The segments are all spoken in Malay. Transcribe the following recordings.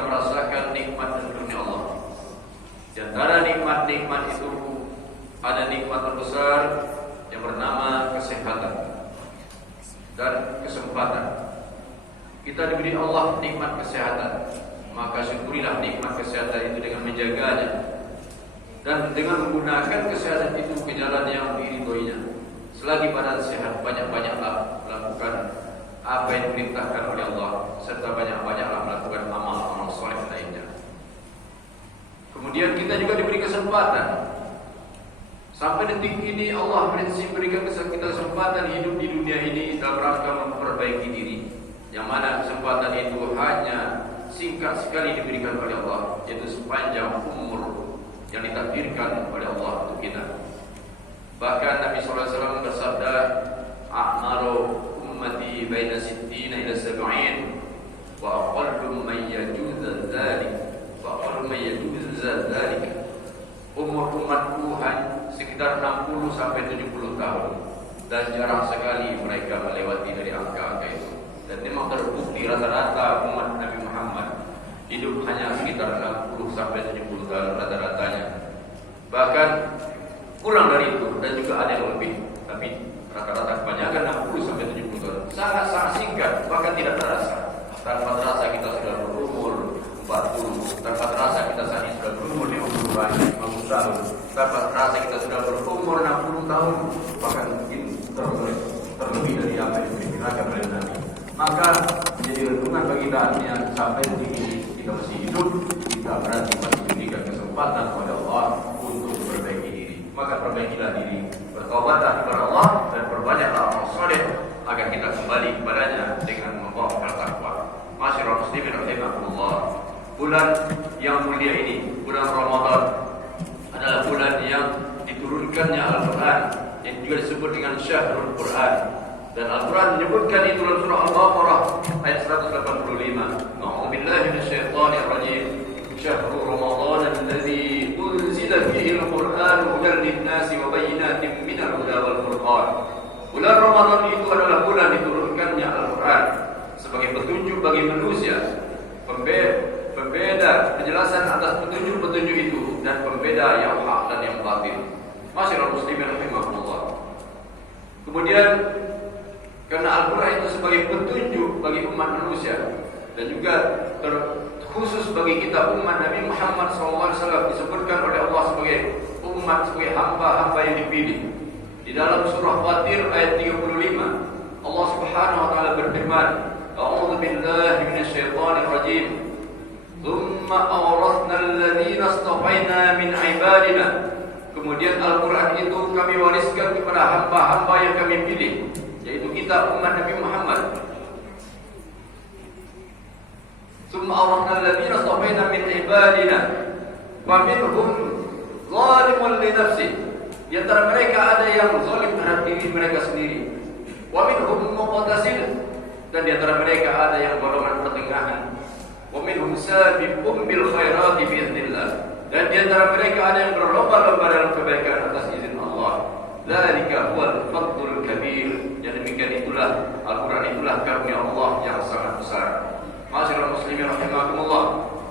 kita merasakan nikmat dan karunia Allah. Di antara nikmat-nikmat itu ada nikmat terbesar yang bernama kesehatan dan kesempatan. Kita diberi Allah nikmat kesehatan, maka syukurilah nikmat kesehatan itu dengan menjaganya dan dengan menggunakan kesehatan itu ke jalan yang diridhoinya. Selagi badan sehat, banyak-banyaklah melakukan apa yang diperintahkan oleh Allah, serta banyak-banyaklah melakukan amal-amal soleh lainnya. Kemudian kita juga diberi kesempatan. Sampai detik ini Allah berikan kita kesempatan hidup di dunia ini dalam rangka memperbaiki diri, yang mana kesempatan itu hanya singkat sekali diberikan oleh Allah, yaitu sepanjang umur yang ditakdirkan oleh Allah untuk kita. Bahkan Nabi SAW bersabda, "A'maru ummati baina sittina ila sab'in wa aqallu man yajuzu dzalik wa aqallu man yajuzu dzalik." Umur umatku hanya sekitar 60 sampai 70 tahun, dan jarang sekali mereka melewati dari angka-angka itu. Dan memang terbukti rata-rata umat Nabi Muhammad hidup hanya sekitar 60 sampai 70 tahun rata-ratanya. Bahkan kurang dari itu, dan juga ada yang lebih, tapi rata-rata kebanyakan 60 sampai 70 tahun. Sangat-sangat singkat, bahkan tidak terasa. Tanpa terasa kita sudah berumur 40, tanpa terasa kita saat ini sudah berumur 50 tahun, tanpa terasa kita sudah berumur 60 tahun, bahkan mungkin terlebih dari apa yang diperkirakan oleh Nabi. Maka menjadi renungan bagi kita yang sampai detik ini kita masih hidup, kita berarti masih diberikan kesempatan kepada Allah untuk memperbaiki diri. Maka perbaikilah diri, bertaubatlah kepada Allah, dan perbanyaklah amal soleh agar kita kembali kepadanya dengan membawa takwa. Masyaallah muslimin rahimakumullah. Bulan yang mulia ini, bulan Ramadan, adalah bulan yang diturunkannya Al-Quran, yang juga disebut dengan Syahrul Quran. Dan Al-Quran menyebutkan itu dalam surah Al-Baqarah ayat 185. A'udzubillahi minasyaitonir rajim. Syahrul Ramadan alladzi unzila fihi al-Quran hudan lin-nasi wa bayyinatin minal huda wal furqan. Bulan Ramadan itu adalah bulan diturunkannya Al-Quran sebagai petunjuk bagi manusia, pembeda penjelasan atas petunjuk-petunjuk itu, dan pembeda yang hak dan yang batil. Masyaallah muslimin rahimahullah. Kemudian karena Al-Quran itu sebagai petunjuk bagi umat manusia, dan juga khusus bagi kita umat Nabi Muhammad SAW, disebutkan oleh Allah sebagai umat, sebagai hamba-hamba yang dipilih. Di dalam surah Fatir ayat 35, Allah Subhanahu wa taala berfirman, "A'udzu billahi minasyaitonir rajim. Tsumma awrathna alladziina istafaina min 'ibadina." Kemudian Al-Quran itu kami wariskan kepada hamba-hamba yang kami pilih, yaitu kita umat Nabi Muhammad. "Tsumma awrathna alladziina istafaina min 'ibadina wa minhum zalimun li nafsihi." Di antara mereka ada yang zalim terhadap diri mereka sendiri. "Wa minhum muqtasid." Dan di antara mereka ada yang golongan pertengahan. "Wa minhum sabiqun bil khairati bi idznillah." Dan di antara mereka ada yang berlomba-lomba dalam kebaikan atas izin Allah. Dzalika huwal fadlul kabir. Dan demikian itulah Al-Quran, itulah karunia Allah yang sangat besar. Masyaallah muslimin rahimakumullah.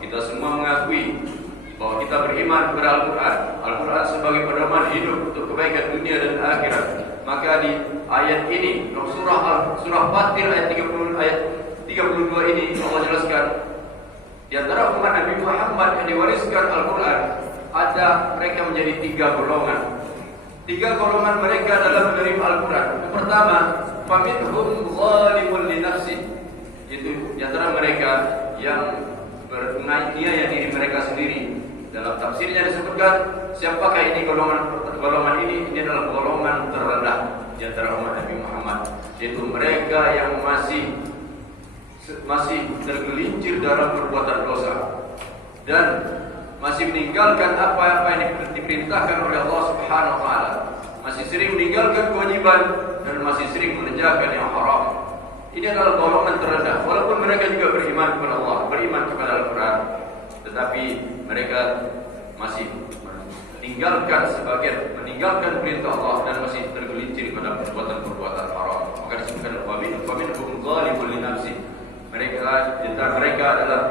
Kita semua mengakui bahwa kita beriman kepada Al-Quran. Al-Quran sebagai pedoman hidup untuk kebaikan dunia dan akhirat. Maka di ayat ini, surah Fatir ayat 32 ini Allah jelaskan, di antara umat Nabi Muhammad yang diwariskan Al-Quran, ada mereka menjadi 3 golongan. 3 golongan mereka dalam menerima Al-Quran. Yang pertama, faminhum zalimun li nafsihi. Itu di antara mereka yang berniaya diri mereka sendiri. Dalam tafsirnya disebutkan, siapakah ini golongan ini adalah golongan terendah di antara umat Nabi Muhammad, yaitu mereka yang masih tergelincir dalam perbuatan dosa dan masih meninggalkan apa-apa yang diperintahkan oleh Allah Subhanahu wa taala, masih sering meninggalkan kewajiban dan masih sering mengerjakan yang haram. Ini adalah golongan terendah. Walaupun mereka juga beriman kepada Allah, beriman kepada Al-Quran, tetapi mereka masih meninggalkan perintah Allah dan masih tergelincir pada perbuatan-perbuatan haram. Maka disebutkan faminhum zalimun li nafsihi. Mereka adalah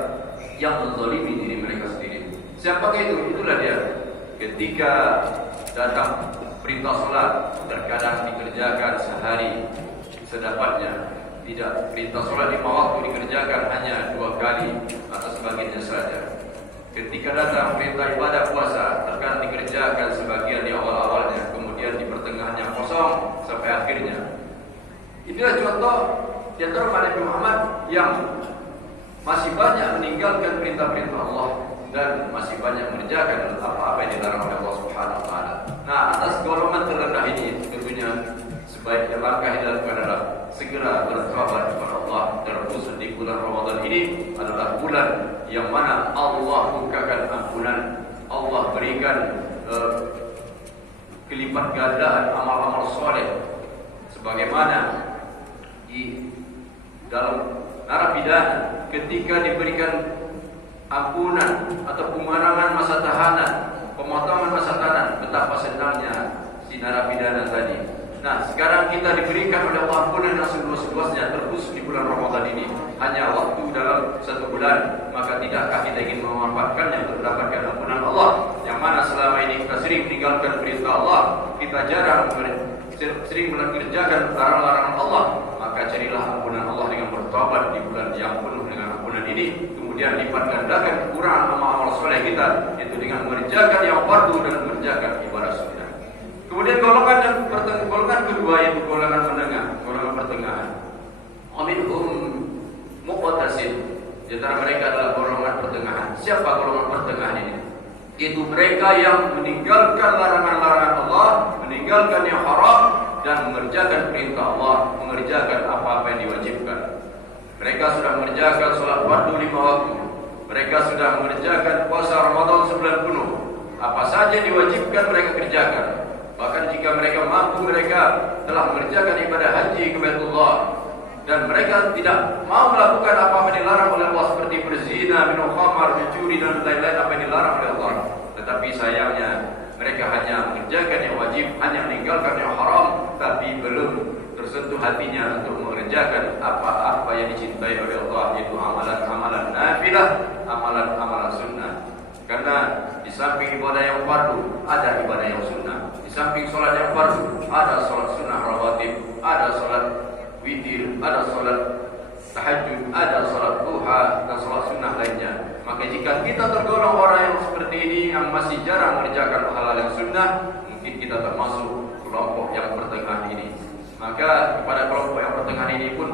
yang menzalimi diri mereka sendiri. Siapakah itu? Itulah dia. Ketika datang perintah salat, terkadang dikerjakan sehari sedapatnya. Tidak, perintah salat 5 waktu dikerjakan hanya 2 kali atau sebagiannya saja. Ketika datang perintah ibadah puasa, terkadang dikerjakan sebagian di awal-awalnya, kemudian di pertengahannya kosong sampai akhirnya. Inilah contoh di antara Nabi Muhammad yang masih banyak meninggalkan perintah-perintah Allah dan masih banyak mengerjakan apa-apa yang dilarang oleh Allah Subhanahu wa taala. Nah, atas golongan terendah ini tentunya sebaiknya langkah yang dilakukan adalah segera bertobat kepada Allah. Terkhusus di bulan Ramadan ini adalah bulan yang mana Allah bukakan ampunan, Allah berikan kelipat gandaan amal-amal soleh, sebagaimana di dalam narapidana ketika diberikan ampunan atau pengurangan masa tahanan, pemotongan masa tahanan, betapa senangnya si narapidana tadi. Nah, sekarang kita diberikan oleh Allah ampunan yang seluas-luasnya, terkhusus di bulan Ramadan ini. Hanya waktu dalam 1 bulan, maka tidakkah kita ingin memanfaatkannya untuk mendapatkan ampunan Allah? Yang mana selama ini kita sering meninggalkan perintah Allah, kita sering mengerjakan larangan Allah. Maka carilah ampunan Allah dengan bertobat di bulan yang penuh dengan ampunan ini. Kemudian lipat gandakan kekurangan amal-amal soleh kita, yaitu dengan mengerjakan yang fardu dan mengerjakan ibadah sunnah. Kemudian golongan kedua yaitu golongan menengah, golongan pertengahan. Aminhum muqtasid. Di antara mereka adalah golongan pertengahan. Siapa golongan pertengahan ini? Itu mereka yang meninggalkan larangan-larangan Allah, meninggalkan yang haram dan mengerjakan perintah Allah, mengerjakan apa-apa yang diwajibkan. Mereka sudah mengerjakan salat fardu 5 waktu. Mereka sudah mengerjakan puasa Ramadan sebulan penuh. Apa saja diwajibkan mereka kerjakan. Bahkan jika mereka mampu, mereka telah mengerjakan ibadah haji ke Baitullah. Dan mereka tidak mau melakukan apa-apa yang dilarang oleh Allah, seperti berzina, minum khamar, mencuri dan lain-lain apa yang dilarang oleh Allah. Tetapi sayangnya mereka hanya mengerjakan yang wajib, hanya meninggalkan yang haram, tapi belum tersentuh hatinya untuk mengerjakan apa-apa yang dicintai oleh Allah, yaitu amalan-amalan nafilah, amalan-amalan sunnah. Karena di samping ibadah yang fardu ada ibadah yang sunnah. Di samping solat yang fardu ada solat sunnah rawatib, ada solat witir, ada solat tahajud, ada solat duha dan solat sunnah lainnya. Maka jika kita tergolong orang yang seperti ini, yang masih jarang mengerjakan hal-hal yang sunnah, mungkin kita termasuk kelompok yang pertengahan ini. Maka kepada kelompok yang pertengahan ini pun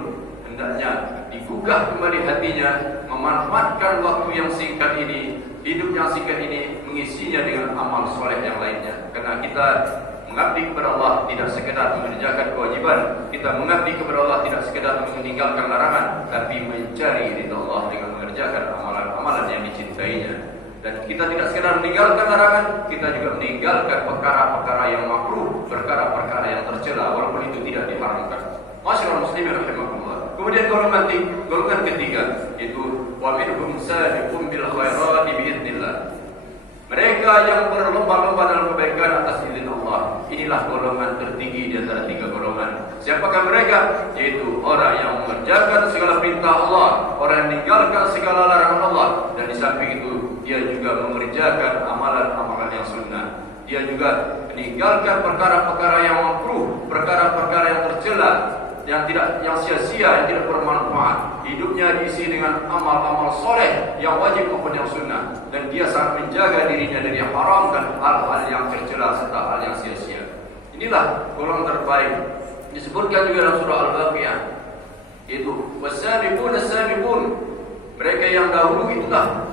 hendaknya digugah kembali hatinya, memanfaatkan waktu yang singkat ini, hidup yang singkat ini, mengisinya dengan amal soleh yang lainnya. Karena kita mengabdi kepada Allah tidak sekedar mengerjakan kewajiban, kita mengabdi kepada Allah tidak sekedar meninggalkan larangan, tapi mencari ridha Allah dengan mengerjakan amalan-amalan yang dicintainya. Dan kita tidak sekedar meninggalkan larangan, kita juga meninggalkan perkara-perkara yang makruh, perkara-perkara yang tercela, walaupun itu tidak diharamkan. Masyaallah muslimin rahimakumullah. Kemudian golongan ketiga, yaitu wa minhum sabiqun bil khairati biidznillah. Mereka yang berlomba-lomba dalam kebaikan atas izin Allah. Inilah golongan tertinggi di antara 3 golongan. Siapakah mereka? Yaitu orang yang mengerjakan segala perintah Allah, orang yang meninggalkan segala larangan Allah, dan di samping itu dia juga mengerjakan amalan-amalan yang sunnah. Dia juga meninggalkan perkara-perkara yang makruh, perkara-perkara yang tercela, yang sia-sia, yang tidak bermanfaat. Hidupnya diisi dengan amal-amal soleh yang wajib maupun yang sunnah, dan dia sangat menjaga dirinya dari yang haram dan hal-hal yang tercela serta hal yang sia-sia. Inilah golongan terbaik. Disebutkan juga dalam surah Al-Baqiyah, yaitu wasabiqun as-sabiqun. Mereka yang dahulu itulah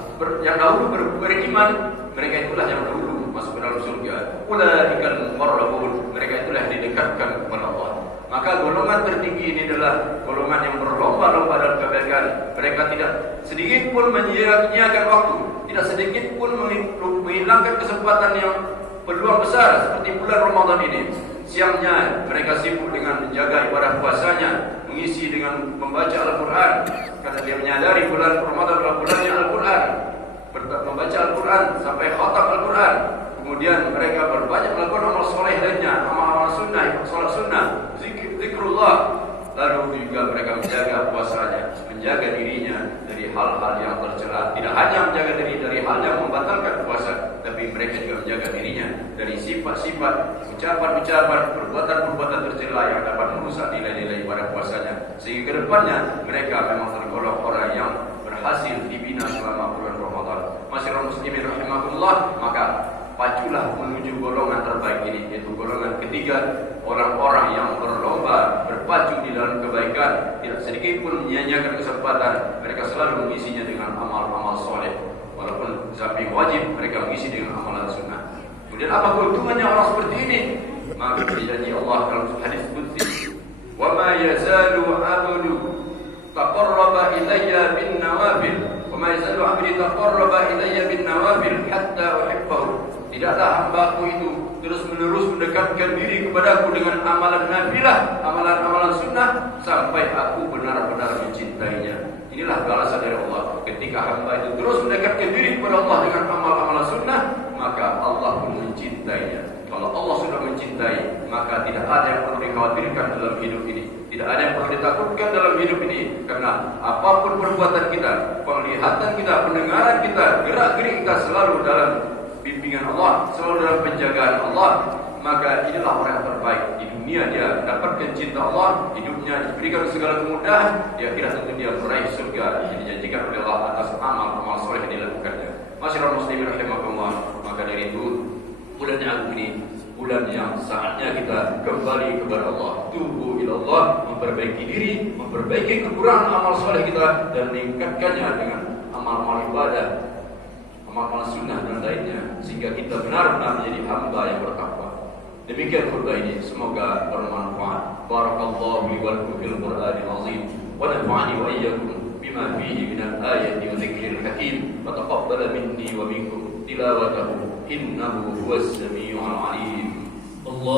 beriman, mereka itulah yang dahulu masuk ke dalam surga. Ulaikal muqarrabun. Mereka itulah yang didekatkan kepada Allah. Maka golongan tertinggi ini adalah golongan yang berlomba-lomba dalam kebaikan. Mereka tidak sedikit pun menyia-nyiakan waktu, tidak sedikit pun menghilangkan kesempatan yang peluang besar seperti bulan Ramadan ini. Siangnya mereka sibuk dengan menjaga ibadah puasanya, mengisi dengan membaca Al-Quran, karena dia menyadari bulan Ramadan adalah bulannya Al-Quran, membaca Al-Quran sampai khatam Al-Quran. Kemudian mereka berbanyak melakukan amal soleh lainnya, amal-amal sunnah, salat sunnah, zikrullah, lalu juga mereka menjaga puasanya, menjaga dirinya dari hal-hal yang tercela. Tidak hanya menjaga diri dari hal yang membatalkan puasa, tapi mereka juga menjaga dirinya dari sifat-sifat, ucapan-ucapan, perbuatan-perbuatan tercela yang dapat merusak nilai-nilai pada puasanya. Sehingga kedepannya mereka memang tergolong orang yang berhasil dibina selama bulan Ramadan. Masyarakat muslimin rahimakumullah, maka paculah menuju golongan terbaik ini, yaitu golongan ketiga, orang-orang yang berlomba berpacu di dalam kebaikan, tidak sedikit pun menyia-nyiakan kesempatan. Mereka selalu mengisinya dengan amal-amal soleh, walaupun samping wajib mereka mengisi dengan amalan sunnah. Kemudian apa keuntungannya orang seperti ini? Maka dijanji Allah dalam hadis qudsi, wa ma yazalu 'abdu taqarraba ilayya bin nawafil, wa ma yazalu 'abdi taqarraba ilayya bin nawafil hatta uhibbahu. Tidaklah hambaku itu terus-menerus mendekatkan diri kepadaku dengan amalan nafilah, amalan-amalan sunnah, sampai aku benar-benar mencintainya. Inilah balasan dari Allah. Ketika hamba itu terus mendekatkan diri kepada Allah dengan amal-amalan sunnah, maka Allah pun mencintainya. Kalau Allah sudah mencintai, maka tidak ada yang perlu dikhawatirkan dalam hidup ini, tidak ada yang perlu ditakutkan dalam hidup ini. Karena apapun perbuatan kita, penglihatan kita, pendengaran kita, gerak-gerik kita selalu dalam bimbingan Allah, selalu dalam penjagaan Allah. Maka inilah orang yang terbaik. Di dunia dia dapatkan cinta Allah, hidupnya diberikan segala kemudahan, di akhirat tentu dia meraih surga yang dijanjikan oleh Allah atas amal-amal soleh yang dilakukannya. Masyarakat muslimin rahimakumullah, maka dari itu bulan yang agung ini bulan yang saatnya kita kembali kepada Allah, tubu ila Allah, memperbaiki diri, memperbaiki kekurangan amal soleh kita dan meningkatkannya dengan amal-amal ibadah, amal-amal sunnah dan lainnya, sehingga kita benar-benar menjadi hamba yang bertakwa. Demikian khutbah ini, semoga bermanfaat. Barakallahu li wa lakum fil Qur'anil azim wa nafa'ani wa iyyakum bima fihi minal ayati wa dzikril hakim wa taqabbala minni wa minkum tilawatahu innahu huwas samiul alim.